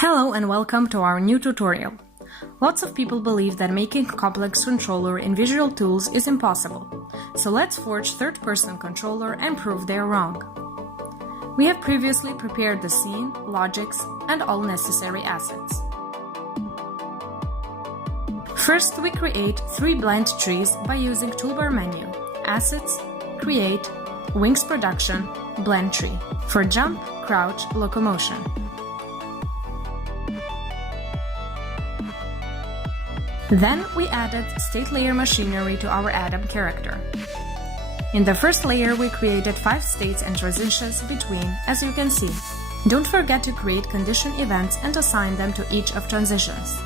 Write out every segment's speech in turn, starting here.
Hello and welcome to our new tutorial. Lots of people believe that making a complex controller in Visual Tools is impossible, so let's forge third-person controller and prove they're wrong. We have previously prepared the scene, logics, and all necessary assets. First, we create 3 blend trees by using toolbar menu, Assets, Create, Wings Production, Blend Tree, for jump, crouch, locomotion. Then we added state layer machinery to our Adam character. In the first layer we created 5 states and transitions between, as you can see. Don't forget to create condition events and assign them to each of transitions.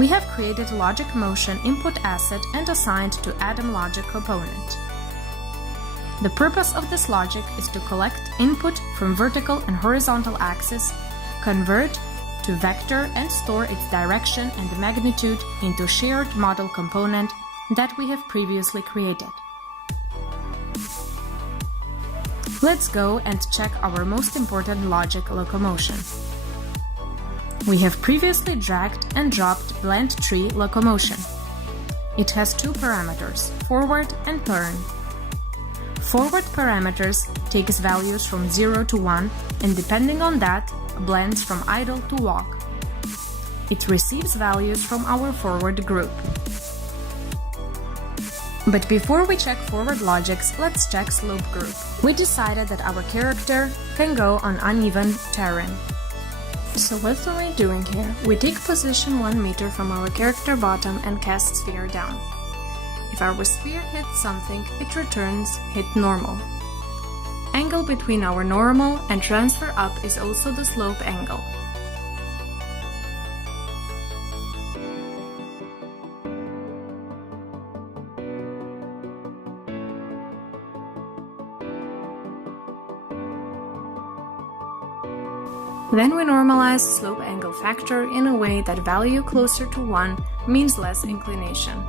We have created logic motion input asset and assigned to Adam logic component. The purpose of this logic is to collect input from vertical and horizontal axis, convert to vector and store its direction and magnitude into shared model component that we have previously created. Let's go and check our most important logic locomotion. We have previously dragged and dropped blend tree locomotion. It has 2 parameters, forward and turn. Forward parameters takes values from 0 to 1 and depending on that, blends from idle to walk. It receives values from our forward group. But before we check forward logics, let's check slope group. We decided that our character can go on uneven terrain. So what are we doing here? We take position 1 meter from our character bottom and cast sphere down. If our sphere hits something, it returns hit normal. Angle between our normal and transfer up is also the slope angle. Then we normalize slope angle factor in a way that value closer to 1 means less inclination.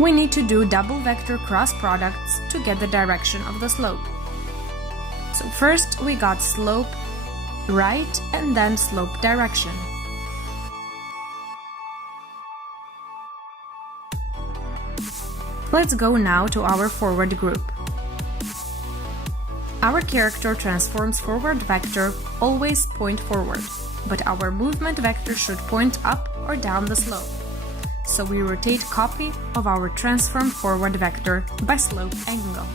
We need to do double vector cross products to get the direction of the slope. So first we got slope right and then slope direction. Let's go now to our forward group. Our character transforms forward vector always point forward, but our movement vector should point up or down the slope. So we rotate copy of our transform forward vector by slope angle.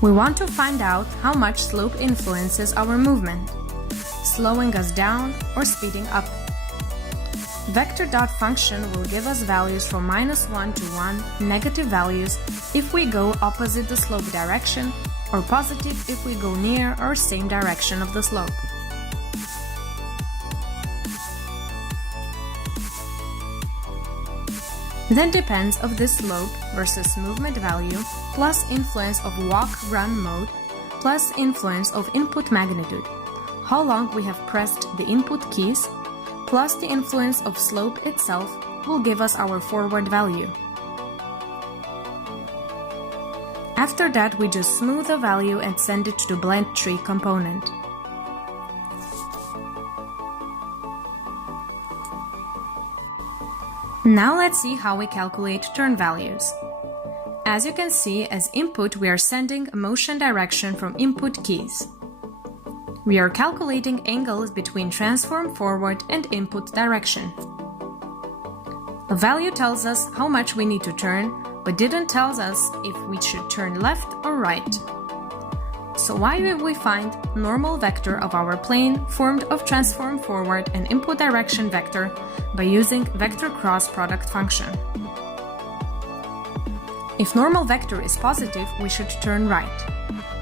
We want to find out how much slope influences our movement, slowing us down or speeding up. Vector dot function will give us values from -1 to 1, negative values if we go opposite the slope direction, or positive if we go near or same direction of the slope. Then depends of this slope versus movement value plus influence of walk-run mode plus influence of input magnitude, how long we have pressed the input keys, plus the influence of slope itself will give us our forward value. After that we just smooth the value and send it to the blend tree component. Now let's see how we calculate turn values. As you can see, as input we are sending a motion direction from input keys. We are calculating angles between transform forward and input direction. A value tells us how much we need to turn, but didn't tell us if we should turn left or right. So why will we find normal vector of our plane formed of transform forward and input direction vector by using vector cross product function. If normal vector is positive, we should turn right,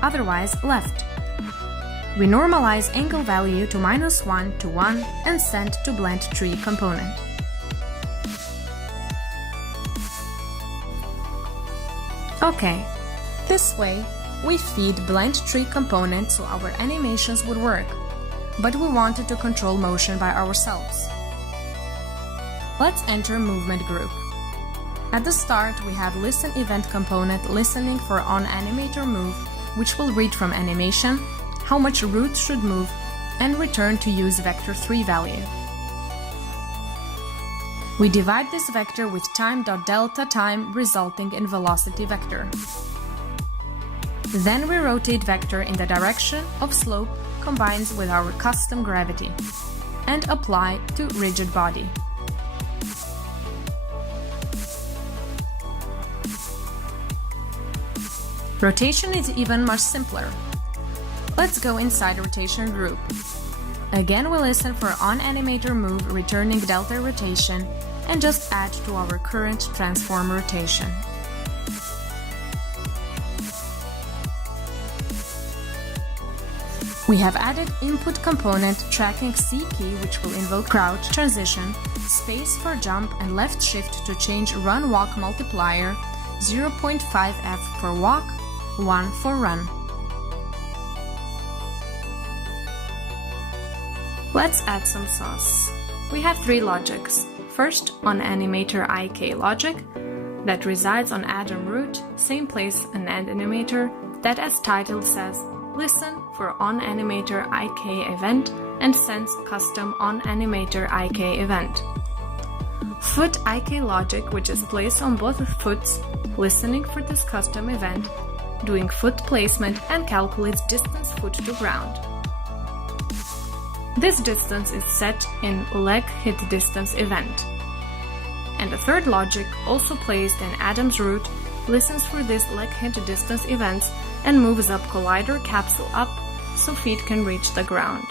otherwise left. We normalize angle value to -1 to 1 and send to blend tree component. Okay, this way we feed blend tree component so our animations would work, but we wanted to control motion by ourselves. Let's enter movement group. At the start, we have listen event component listening for onAnimator move, which will read from animation how much root should move and return to use vector 3 value. We divide this vector with time.delta time, resulting in velocity vector. Then we rotate vector in the direction of slope combines with our custom gravity and apply to rigid body. Rotation is even much simpler. Let's go inside rotation group. Again, we listen for onAnimator move returning delta rotation and just add to our current transform rotation. We have added input component tracking C key, which will invoke crouch, transition, space for jump and left shift to change run walk multiplier, 0.5f for walk, 1 for run. Let's add some sauce. We have 3 logics. First, onAnimator IK logic that resides on Atom root, same place an animator that, as title says, listen for onAnimator IK event and sends custom onAnimator IK event. FootIK logic, which is placed on both foots, listening for this custom event, doing foot placement and calculates distance foot to ground. This distance is set in leg hit distance event. And the third logic, also placed in Adam's root, listens for this leg hit distance events and moves up collider capsule up so feet can reach the ground.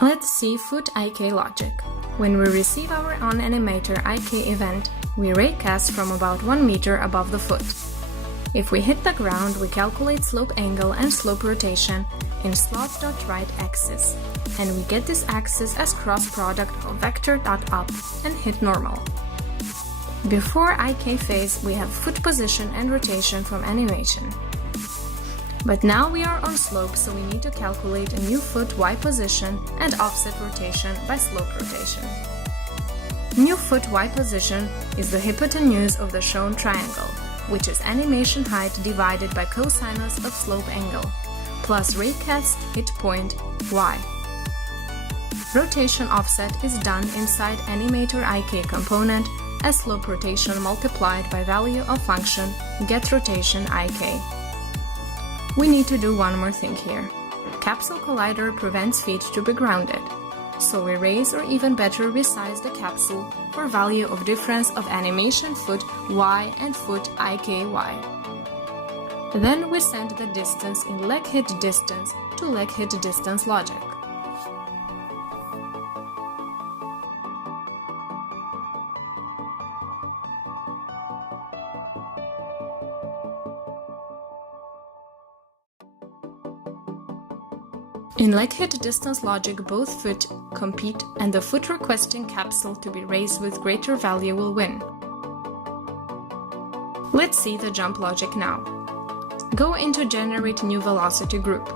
Let's see FootIK logic. When we receive our onAnimator IK event, we raycast from about 1 meter above the foot. If we hit the ground, we calculate slope angle and slope rotation in slope.right axis, and we get this axis as cross product of vector.up and hit normal. Before IK phase, we have foot position and rotation from animation. But now we are on slope, so we need to calculate a new foot Y position and offset rotation by slope rotation. New foot Y position is the hypotenuse of the shown triangle, which is animation height divided by cosinus of slope angle, plus raycast hit point Y. Rotation offset is done inside animator IK component as slope rotation multiplied by value of function getRotationIK. We need to do one more thing here. Capsule collider prevents feet to be grounded, so we raise or even better resize the capsule for value of difference of animation foot Y and foot IKY. Then we send the distance in leg hit distance to leg hit distance logic. In leg hit distance logic, both foot compete and the foot requesting capsule to be raised with greater value will win. Let's see the jump logic now. Go into generate new velocity group.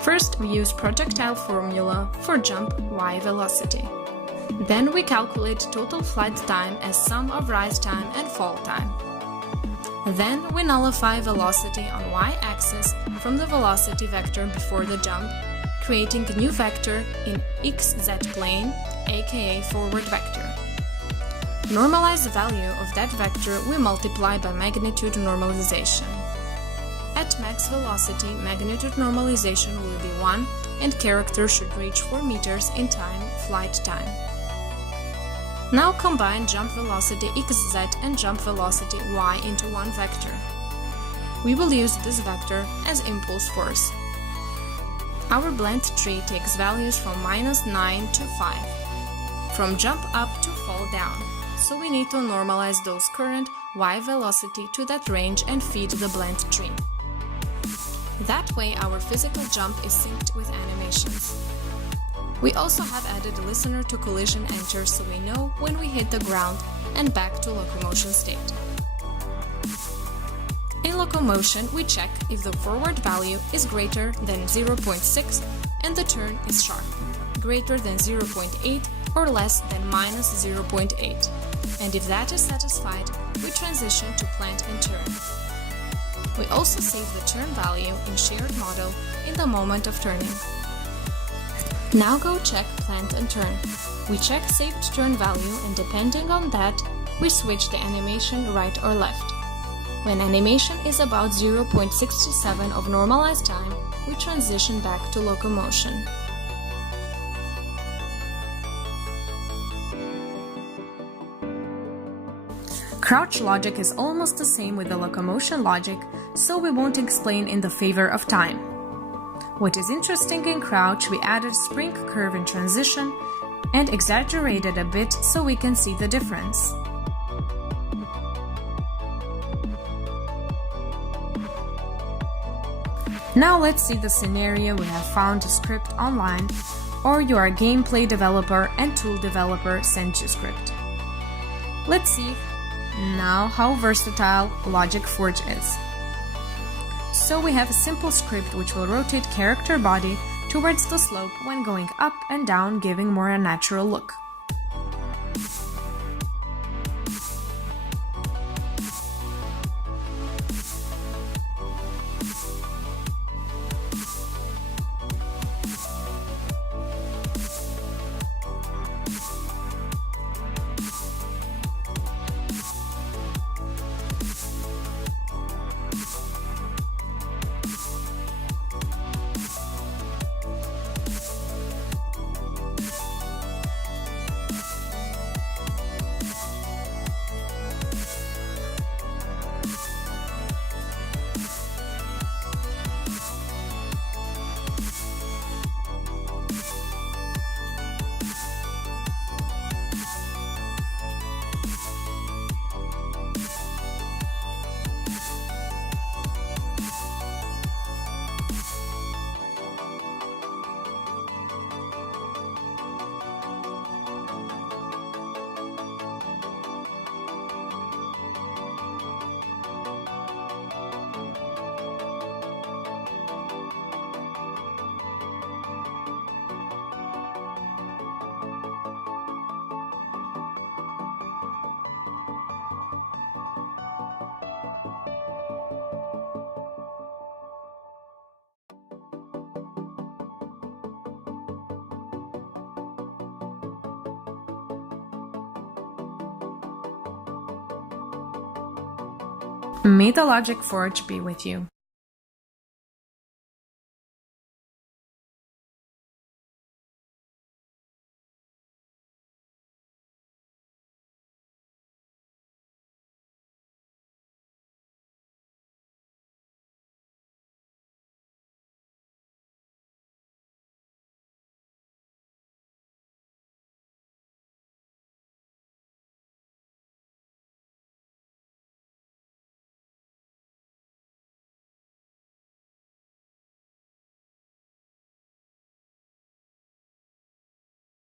First, we use projectile formula for jump Y velocity. Then we calculate total flight time as sum of rise time and fall time. Then we nullify velocity on y-axis from the velocity vector before the jump, creating a new vector in xz plane, aka forward vector. Normalized value of that vector we multiply by magnitude normalization. At max velocity, magnitude normalization will be 1 and character should reach 4 meters in time, flight time. Now combine jump velocity xz and jump velocity y into one vector. We will use this vector as impulse force. Our blend tree takes values from -9 to 5, from jump up to fall down, so we need to normalize those current y velocity to that range and feed the blend tree. That way our physical jump is synced with animations. We also have added a listener to collision enter so we know when we hit the ground and back to locomotion state. In locomotion, we check if the forward value is greater than 0.6 and the turn is sharp, greater than 0.8 or less than minus 0.8. And if that is satisfied, we transition to plant and turn. We also save the turn value in shared model in the moment of turning. Now go check plant and turn. We check saved turn value, and depending on that, we switch the animation right or left. When animation is about 0.67 of normalized time, we transition back to locomotion. Crouch logic is almost the same with the locomotion logic, so we won't explain in the favor of time. What is interesting in crouch, we added spring curve in transition and exaggerated a bit so we can see the difference. Now let's see the scenario we have found a script online, or you are a gameplay developer and tool developer sent you script. Let's see now how versatile Logic Forge is. So we have a simple script which will rotate character body towards the slope when going up and down, giving more a natural look. May the Logic Forge be with you.